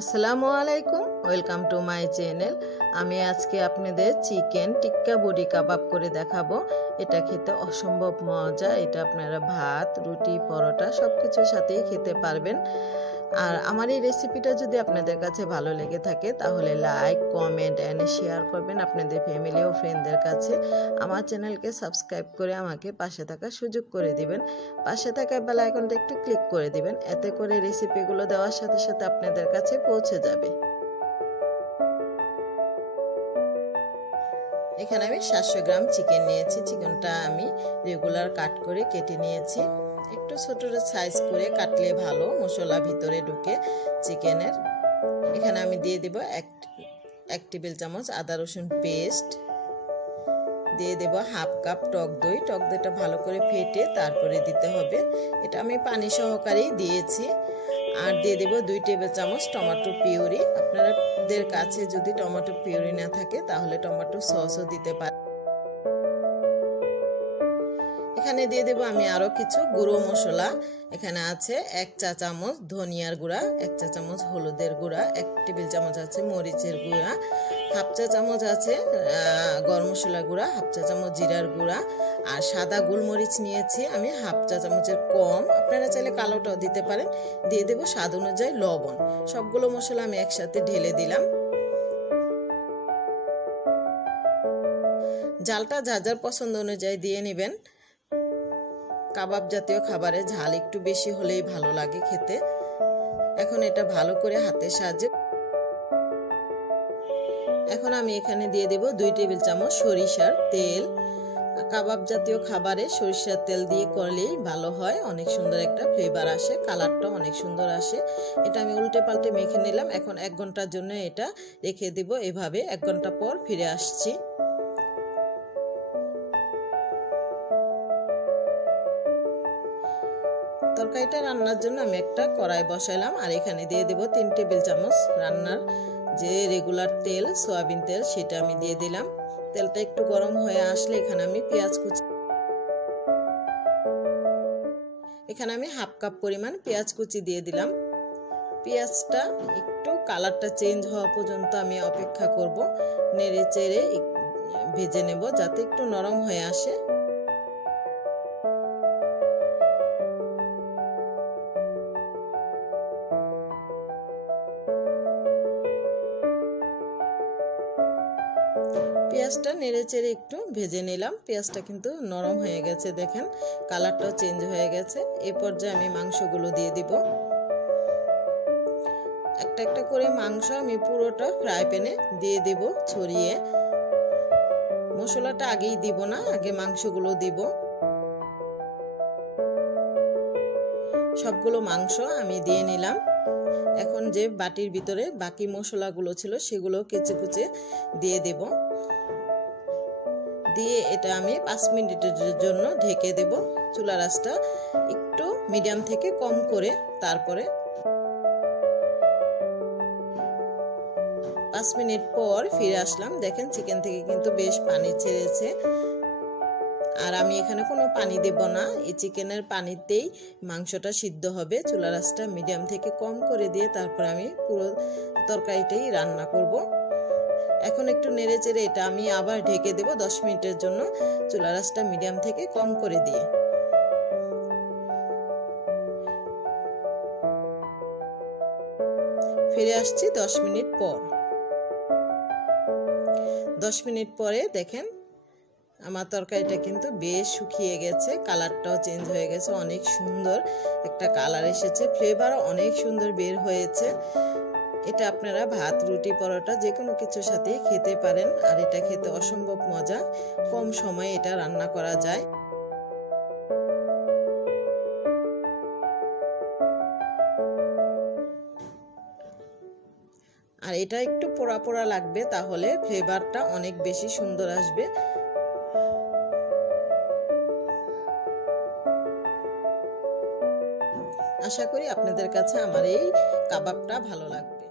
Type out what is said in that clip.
আসসালামু আলাইকুম, welcome to my channel. আমি আজকে আপনাদের চিকেন টিক্কা বডি কাবাব করে দেখাবো। এটা খেতে অসম্ভব মজা। এটা আপনারা ভাত, রুটি, পরোটা সব কিছুর সাথেই খেতে পারবেন। আর আমার এই রেসিপিটা যদি আপনাদের কাছে ভালো লেগে থাকে তাহলে লাইক, কমেন্ট অ্যান্ড শেয়ার করবেন আপনাদের ফ্যামিলি ও ফ্রেন্ডদের কাছে। আমার চ্যানেলকে সাবস্ক্রাইব করে আমাকে পাশে থাকার সুযোগ করে দিবেন। পাশে থাকা বেল আইকনটা একটু ক্লিক করে দিবেন, এতে করে রেসিপিগুলো দেওয়ার সাথে সাথে আপনাদের কাছে পৌঁছে যাবে। এখানে আমি 700 গ্রাম চিকেন নিয়েছি। চিকেনটা আমি রেগুলার কাট করে কেটে নিয়েছি। একটু ছোট সাইজ করে কাটলে ভালো, মশলা ভিতরে ঢুকে চিকেনের। এখানে আমি দিয়ে দেব এক টেবিল চামচ আদা রসুন পেস্ট, দিয়ে দেব হাফ কাপ টক দই। টক দইটা ভালো করে ফেটে তারপরে দিতে হবে। এটা আমি পানি সহকারেই দিয়েছি। আর দিয়ে দেব 2 টেবিল চামচ টমেটো পিউরি। আপনাদের কাছে যদি টমেটো পিউরি না থাকে তাহলে টমেটো সসও দিতে পারেন। এখানে দিয়ে দেব আমি আরো কিছু গুঁড়ো মশলা। এখানে আছে 1 চা চামচ ধনিয়ার গুঁড়া, 1 চা চামচ হলুদের গুঁড়া, 1 টেবিল চামচ আছে মরিচের গুঁড়া, হাফ চা চামচ আছে গরম মশলার গুঁড়া, হাফ চা চামচ জিরার গুঁড়া, আর সাদা গোলমরিচ নিয়েছি আমি হাফ চা চামচের কম, আপনারা চাইলে কালোটাও দিতে পারেন। দিয়ে দেব স্বাদ অনুযায়ী লবণ। সবগুলো মশলা আমি একসাথে ঢেলে দিলাম। ঝালটা যার যার পছন্দ অনুযায়ী দিয়ে নেবেন। কাবাব জাতীয় খাবারে ঝাল একটু বেশি হলেই ভালো লাগে খেতে। এখন এটা ভালো করে হাতের সাহায্যে এখন আমি এখানে দিয়ে দেব 2 টেবিল চামচ সরিষার তেল। কাবাব জাতীয় খাবারে সরিষার তেল দিয়ে করলেই ভালো হয়, অনেক সুন্দর একটা ফ্লেভার আসে, কালারটা অনেক সুন্দর আসে। এটা আমি উল্টে পাল্টে মেখে নিলাম। এখন 1 ঘন্টার জন্য এটা রেখে দেব এভাবে। 1 ঘন্টা পর ফিরে আসছি। তরকারিটা রান্নার জন্য আমি একটা কড়াই বসাইলাম, আর এখানে দিয়ে দেব 3 টেবিল চামচ রান্নার যে রেগুলার তেল, সয়াবিন তেল, সেটা আমি দিয়ে দিলাম। তেলটা একটু গরম হয়ে আসলে এখানে আমি হাফ কাপ পরিমাণ পেঁয়াজ কুচি দিয়ে দিলাম। পেঁয়াজটা একটু কালারটা চেঞ্জ হওয়া পর্যন্ত আমি অপেক্ষা করব। নেড়ে চেড়ে ভেজে নেব যাতে একটু নরম হয়ে আসে। পেঁয়াজটা নেড়ে চেড়ে একটু ভেজে নিলাম। পেঁয়াজটা কিন্তু নরম হয়ে গেছে, দেখেন কালারটাও চেঞ্জ হয়ে গেছে। এই পর্যায়ে আমি মাংসগুলো দিয়ে দিব। একটা একটা করে মাংস আমি পুরোটা ফ্রাই প্যানে দিয়ে দেব ছড়িয়ে। মশলাটা আগেই দিব না, আগে মাংসগুলো দিব। সবগুলো মাংস আমি দিয়ে নিলাম। এখন যে বাটির ভিতরে বাকি মশলাগুলো ছিল সেগুলো কেচে কুচে দিয়ে দেব। দিয়ে এটা আমি 5 মিনিটের জন্য ঢেকে দেব। চুলার আঁচটা একটু মিডিয়াম থেকে কম করে তারপরে 5 মিনিট পর ফিরে আসলাম। দেখেন চিকেন থেকে কিন্তু বেশ পানি ছেড়েছে। আর আমি এখানে কোনো পানি দেব না, এই চিকেনের পানিতেই মাংসটা সিদ্ধ হবে। চুলার আঁচটা মিডিয়াম থেকে কম করে দিয়ে তারপর আমি পুরো তরকারিটাই রান্না করব। এখন একটু নেড়ে চেড়ে এটা আমি আবার ঢেকে দেব 10 মিনিটের জন্য, চুলার আঁচটা মিডিয়াম থেকে কম করে দিয়ে। ফিরে আসছি 10 মিনিট পর। 10 মিনিট পরে দেখেন আমার তরকারিটা কিন্তু বেশ শুকিয়ে গেছে, কালারটাও চেঞ্জ হয়ে গেছে, অনেক সুন্দর একটা কালার এসেছে, ফ্লেভারও অনেক সুন্দর বের হয়েছে। এটা আপনারা ভাত, রুটি, পরোটা যে কোনো কিছুর সাথেই খেতে পারেন। আর এটা খেতে অসম্ভব মজা, কম সময়ে এটা রান্না করা যায়। আর এটা একটু পোড়া পোড়া লাগবে, তাহলে ফ্লেভারটা অনেক বেশি সুন্দর আসবে। আশা করি আপনাদের কাছে আমার এই কাবাবটা ভালো লাগবে।